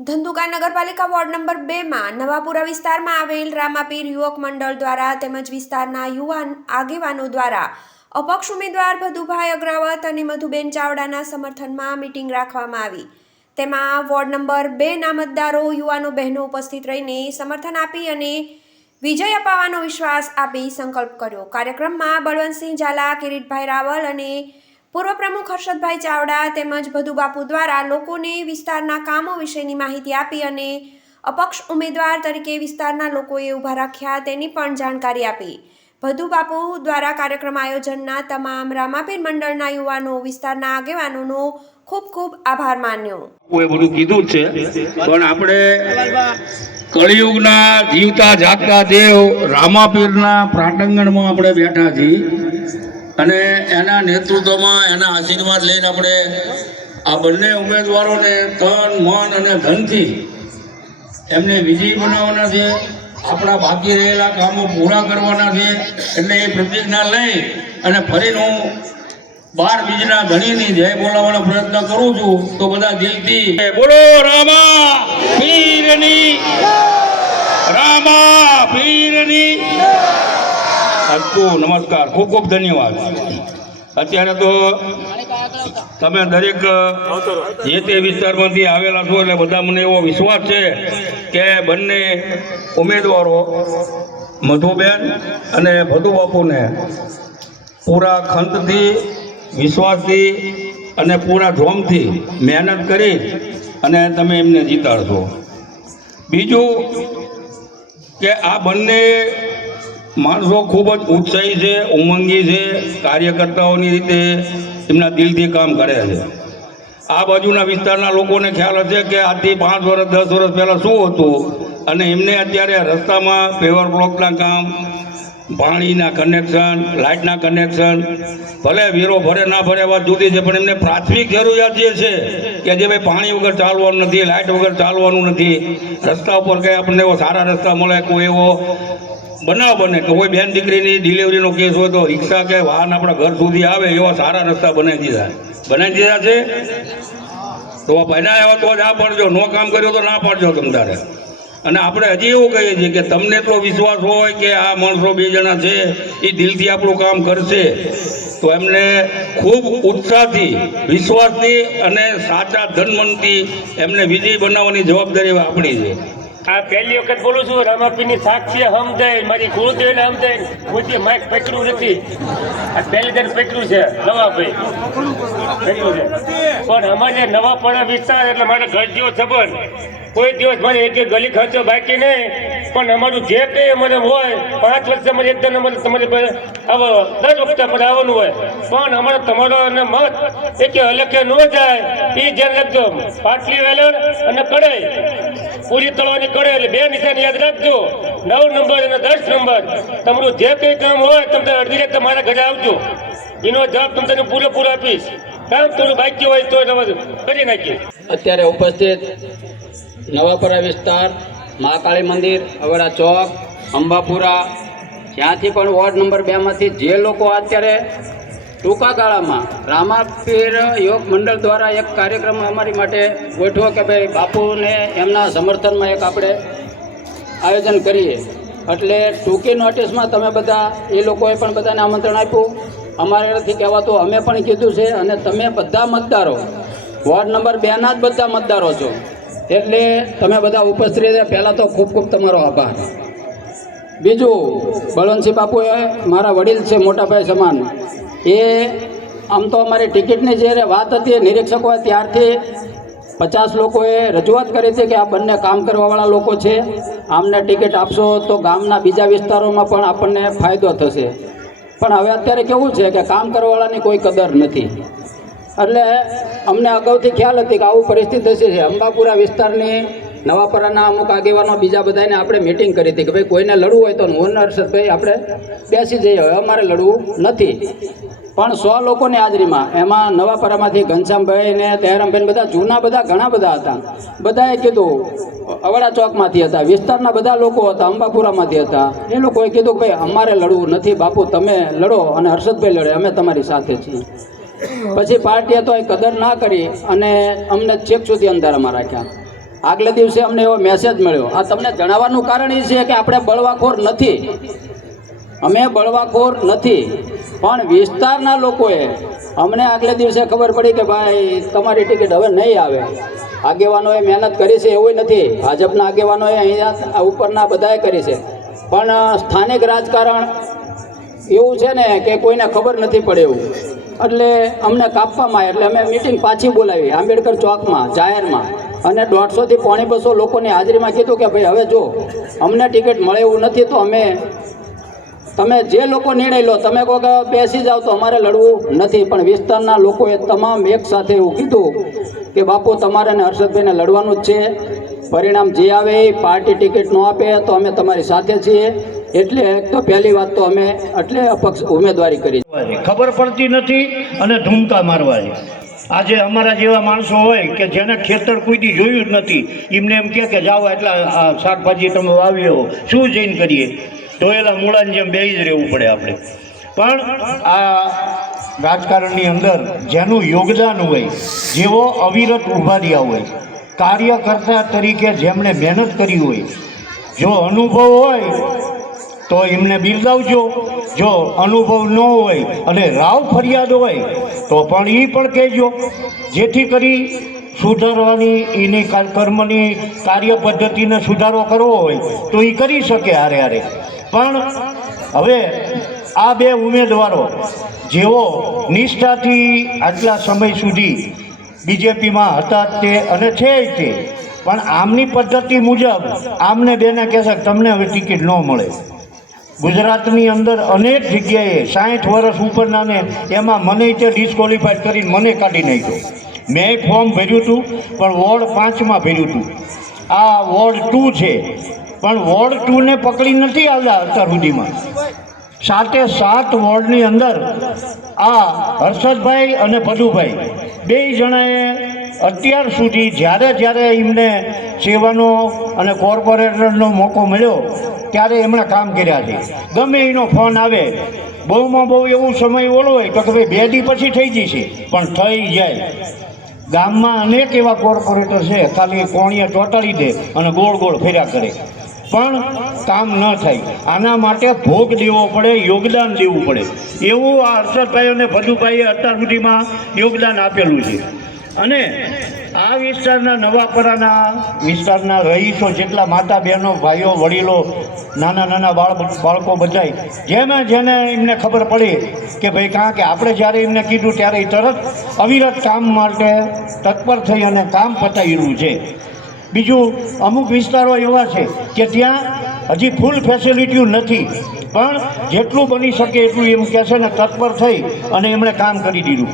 ધંધુકા નગરપાલિકા ward number બેમાં નવાપુરા વિસ્તારમાં આવેલ રામાપીર યુવક મંડળ દ્વારા તેમજ વિસ્તારના યુવાન આગેવાનો દ્વારા અપક્ષ ઉમેદવાર ભદુભાઈ અગ્રાવત અને મધુબેન ચાવડાના સમર્થનમાં મિટિંગ રાખવામાં આવી. તેમાં વોર્ડ નંબર બેના મતદારો, યુવાનો બહેનો ઉપસ્થિત રહીને સમર્થન આપી અને વિજય અપાવવાનો વિશ્વાસ આપી સંકલ્પ કર્યો. કાર્યક્રમમાં બળવંતસિંહ ઝાલા, કિરીટભાઈ રાવલ અને પૂર્વ પ્રમુખ હર્ષદભાઈ ચાવડા તેમજ ભદુ બાપુ દ્વારા લોકોને વિસ્તારના કામો વિશેની માહિતી આપી અને અપક્ષ ઉમેદવાર તરીકે વિસ્તારના લોકોએ ઊભા રાખ્યા તેની પણ જાણકારી આપી. ભદુ બાપુ દ્વારા કાર્યક્રમ આયોજનના તમામ રામાપીર મંડળના યુવાનો, વિસ્તારના આગેવાનોનો ખૂબ ખૂબ આભાર માન્યો. એ બધું કીધું છે. પણ આપણે કળિયુગના જીવતા જાગતા દેવ રામાપીરના પ્રાટંગણમાં આપણે બેઠા છીએ. અને એના નેતૃત્વમાં, એના આશીર્વાદ લઈને આપણે આ બંને ઉમેદવારોને તન, મન અને ધનથી એમને વિજયી બનાવવાના છે. આપણા બાકી રહેલા કામો પૂરા કરવાના છે. એટલે એ પ્રતિજ્ઞા લઈ અને ફરીને હું બાર બીજના ધણીની જય બોલાવવાનો પ્રયત્ન કરું છું. તો બધા દિલથી બોલો, રામા પીરની રામા પીરની. અસ્તુ નમસ્કાર, ખૂબ ખૂબ ધન્યવાદ. અત્યારે તો તમે દરેક જે તે વિસ્તારમાંથી આવેલા છો એટલે બધા મને એવો વિશ્વાસ છે કે બંને ઉમેદવારો મધુબેન અને ભદુ બાપુને પૂરા ખંતથી, વિશ્વાસથી અને પૂરા જોમથી મહેનત કરી અને તમે એમને જીતાડશો. બીજું કે આ બંને માણસો ખૂબ જ ઉત્સાહી છે, ઉમંગી છે, કાર્યકર્તાઓની રીતે એમના દિલથી કામ કરે છે. આ બાજુના વિસ્તારના લોકોને ખ્યાલ હશે કે આજથી પાંચ વર્ષ દસ વર્ષ પહેલાં શું હતું? અને એમને અત્યારે રસ્તામાં પેવર બ્લોકના કામ, પાણીના કનેક્શન લાઇટના કનેક્શન ભલે વીરો ભરે ના ભરે વાત જુદી છે, પણ એમને પ્રાથમિક જરૂરિયાત જે છે કે જે ભાઈ પાણી વગર ચાલવાનું નથી, લાઇટ વગર ચાલવાનું નથી, રસ્તા ઉપર કંઈ આપણને એવો સારા રસ્તા મળે, કોઈ એવો બનાવ બને કે કોઈ બેન દીકરીની ડિલિવરીનો કેસ હોય તો રિક્ષા કે વાહન આપણા ઘર સુધી આવે એવા સારા રસ્તા બનાવી દીધા. બનાવી દીધા છે? તો આ એવા તો જ આ પાડજો, નો કામ કર્યો તો ના પાડજો તમ તારે. અને આપણે હજી એવું કહીએ છીએ કે તમને એટલો વિશ્વાસ હોય કે આ માણસો બે જણા છે એ દિલથી આપણું કામ કરશે. તો એમને ખૂબ ઉત્સાહથી, વિશ્વાસથી અને સાચા ધનમનથી એમને વિજય બનાવવાની જવાબદારી આપણી છે. આ પહેલી વખત બોલું છું રામાપીની સાક્ષી હમદઈ મારી ગુરુદેવને હમદઈ કોઈ માઇક પકડ્યું નથી. આ પહેલી દર પકડ્યું છે, નવાભાઈ. પકડ્યું પણ અમારે નવાપણા વિસ્તાર એટલે મારે ઘર જેવો સંબંધ કોઈ દિવસ મારે એક ગલી ખર્ચો બાકી નહીં, પણ અમારું જે કંઈ મને હોય, પાંચ વર્ષે અમારે એકદમ અમારે તમારી પર આવો દસ વખતે અમારે આવવાનું હોય. પણ અમારે તમારો અને મત એ કે અલગ ન જાય એ ધ્યાન રાખજો. પાટલી વેલણ અને કડાઈ. પૂરી તળવાની કડે એટલે બે નિશાન યાદ રાખજો. નવ નંબર અને દસ નંબર. તમારું જે કંઈ કામ હોય તમે અડધી રાત મારા ઘરે આવજો. એનો જવાબ તમને પૂરેપૂરો આપીશ. કામ થોડું બાકી હોય તો કરી નાખીએ. અત્યારે ઉપસ્થિત નવાપરા વિસ્તાર, મહાકાળી મંદિર, અવરા ચોક, અંબાપુરા. જ્યાંથી પણ વોર્ડ નંબર બેમાંથી જે લોકો અત્યારે ટૂંકા ગાળામાં રામાપીર યોગ મંડળ દ્વારા એક કાર્યક્રમ અમારી માટે ગોઠવો કે ભાઈ બાપુને એમના સમર્થનમાં એક આપણે આયોજન કરીએ. એટલે ટૂંકી નોટિસમાં તમે બધા એ લોકોએ પણ બધાને આમંત્રણ આપ્યું. અમારે નથી કહેવાતું, અમે પણ કીધું છે અને તમે બધા મતદારો, વોર્ડ નંબર બેના જ બધા મતદારો છો. એટલે તમે બધા ઉપસ્થિત રહ્યા પહેલાં તો ખૂબ ખૂબ તમારો આભાર. બીજું, બળવંતસિંહ બાપુએ, મારા વડીલ છે મોટાભાઈ સમાન એ આમ તો અમારી ટિકિટની જ્યારે વાત હતી નિરીક્ષકો ત્યારથી પચાસ લોકોએ રજૂઆત કરી હતી કે આ બંને કામ કરવાવાળા લોકો છે. આમને ટિકિટ આપશો તો ગામના બીજા વિસ્તારોમાં પણ આપણને ફાયદો થશે. પણ હવે અત્યારે કેવું છે કે કામ કરવાવાળાની કોઈ કદર નથી. એટલે અમને અગાઉથી ખ્યાલ હતી કે આવું પરિસ્થિતિ થશે. અંબાપુરા વિસ્તારની નવાપરાના અમુક આગેવાનો બીજા બધાને આપણે મિટિંગ કરી હતી કે ભાઈ કોઈને લડવું હોય તો ઓનર હર્ષદભાઈ આપણે બેસી જઈએ. હવે અમારે લડવું નથી. પણ સો લોકોની હાજરીમાં એમાં નવાપરામાંથી ઘનશ્યામભાઈ ને તહેરામભાઈ બધા જૂના બધા ઘણા બધા હતા. બધાએ કીધું અવડા ચોકમાંથી હતા, વિસ્તારના બધા લોકો હતા, અંબાપુરામાંથી હતા. એ લોકોએ કીધું ભાઈ અમારે લડવું નથી, બાપુ તમે લડો અને હર્ષદભાઈ લડે, અમે તમારી સાથે છીએ. પછી પાર્ટીએ તો એ કદર ના કરી અને અમને ચેક સુધી અંધારામાં રાખ્યા. આગલે દિવસે અમને એવો મેસેજ મળ્યો. આ તમને જણાવવાનું કારણ એ છે કે આપણે બળવાખોર નથી. અમે બળવાખોર નથી. પણ વિસ્તારના લોકોએ અમને આગલે દિવસે ખબર પડી કે ભાઈ, તમારી ટિકિટ હવે નહીં આવે. આગેવાનોએ મહેનત કરી છે એવું નથી. ભાજપના આગેવાનોએ અહીંયા ઉપરના બધાએ કરી છે. પણ સ્થાનિક રાજકારણ એવું છે ને કે કોઈને ખબર નથી પડે એવું. એટલે અમને કાપવામાં એટલે અમે મિટિંગ પાછી બોલાવી. આંબેડકર ચોકમાં, જાહેરમાં. અને દોઢસોથી પોણી બસો લોકોની હાજરીમાં કીધું કે ભાઈ, હવે જો, અમને ટિકિટ મળે એવું નથી, તો અમે, તમે જે લોકો નિર્ણય લો, તમે કહો કે બેસી જાઓ તો અમારે લડવું નથી. પણ વિસ્તારના લોકોએ તમામ એક સાથે એવું કીધું કે બાપુ, તમારે ને હર્ષદભાઈને લડવાનું જ છે. પરિણામ જે આવે એ પાર્ટી ટિકિટ ન આપે, તો અમે તમારી સાથે છીએ. એટલે એક તો પહેલી વાત તો અમે, એટલે અપક્ષ ઉમેદવારી કરી. ખબર પડતી નથી અને ધૂમકા મારવાની. આજે અમારા જેવા માણસો હોય કે જેને ખેતર કોઈથી જોયું જ નથી, એમને એમ કહે કે જાઓ એટલા શાકભાજી તમે વાવી આવો શું જઈને કરીએ? ધોયેલા મૂળાની જેમ બે જ રહેવું પડે આપણે. પણ આ રાજકારણની અંદર જેનું યોગદાન હોય, જેવો અવિરત ઊભા રહ્યા હોય, કાર્યકર્તા તરીકે જેમણે મહેનત કરી હોય, જો અનુભવ હોય તો એમને બિરદાવજો. જો અનુભવ ન હોય અને રાવ ફરિયાદ હોય, તો પણ એ પણ કહેજો. જેથી કરી સુધારવાની એની કાર- કર્મની કાર્ય પદ્ધતિને સુધારો કરવો હોય, તો એ કરી શકે હારે હારે. પણ હવે આ બે ઉમેદવારો જેઓ નિષ્ઠાથી આટલા સમય સુધી બીજેપીમાં હતા તે અને છે તે, પણ આમની પદ્ધતિ મુજબ આમને બેને કહેશે તમને હવે ટિકિટ ન મળે. ગુજરાતની અંદર અનેક જગ્યાએ સાઠ વર્ષ ઉપરનાને એમાં મને તે ડિસ્કોલિફાઈડ કરીને મને કાઢી નાખ્યો. મેં ફોર્મ ભર્યું હતું, પણ વોર્ડ પાંચમાં ભર્યું હતું. આ વોર્ડ ટુ છે. પણ વોર્ડ ટુને પકડી નથી આવ્યા અત્યાર સુધીમાં. સાતે સાત વોર્ડની અંદર આ હર્ષદભાઈ અને ભદુભાઈ. બે જણાએ અત્યાર સુધી જ્યારે જ્યારે એમને સેવાનો અને કોર્પોરેટરનો મોકો મળ્યો, ત્યારે એમણે કામ કર્યા છે. ગમે એનો ફોન આવે, બહુમાં બહુ એવું સમય ઓલો હોય તો કે ભાઈ બે દી પછી થઈ જશે, પણ થઈ જાય. ગામમાં અનેક એવા કોર્પોરેટર છે, ખાલી કોણીએ ચોંટાડી દે અને ગોળ ગોળ ફેર્યા કરે. પણ કામ ન થાય. આના માટે ભોગ દેવો પડે, યોગદાન દેવું પડે. એવું આ હર્ષદભાઈ અને ભજુભાઈએ અત્યાર સુધીમાં યોગદાન આપેલું છે. અને આ વિસ્તારના નવાપરાના વિસ્તારના રહીશો જેટલા માતા બહેનો, ભાઈઓ, વડીલો, નાના નાના બાળ બાળકો બધાય જેને જેને એમને ખબર પડી કે ભાઈ કારણ કે આપણે જ્યારે એમને કીધું ત્યારે એ તરત અવિરત કામ માટે તત્પર થઈ અને કામ પતાવેલું છે. બીજું, અમુક વિસ્તારો એવા છે કે ત્યાં હજી ફૂલ ફેસિલિટીઓ નથી, પણ જેટલું બની શકે એટલું એમ કહે છે ને તત્પર થઈ અને એમણે કામ કરી દીધું.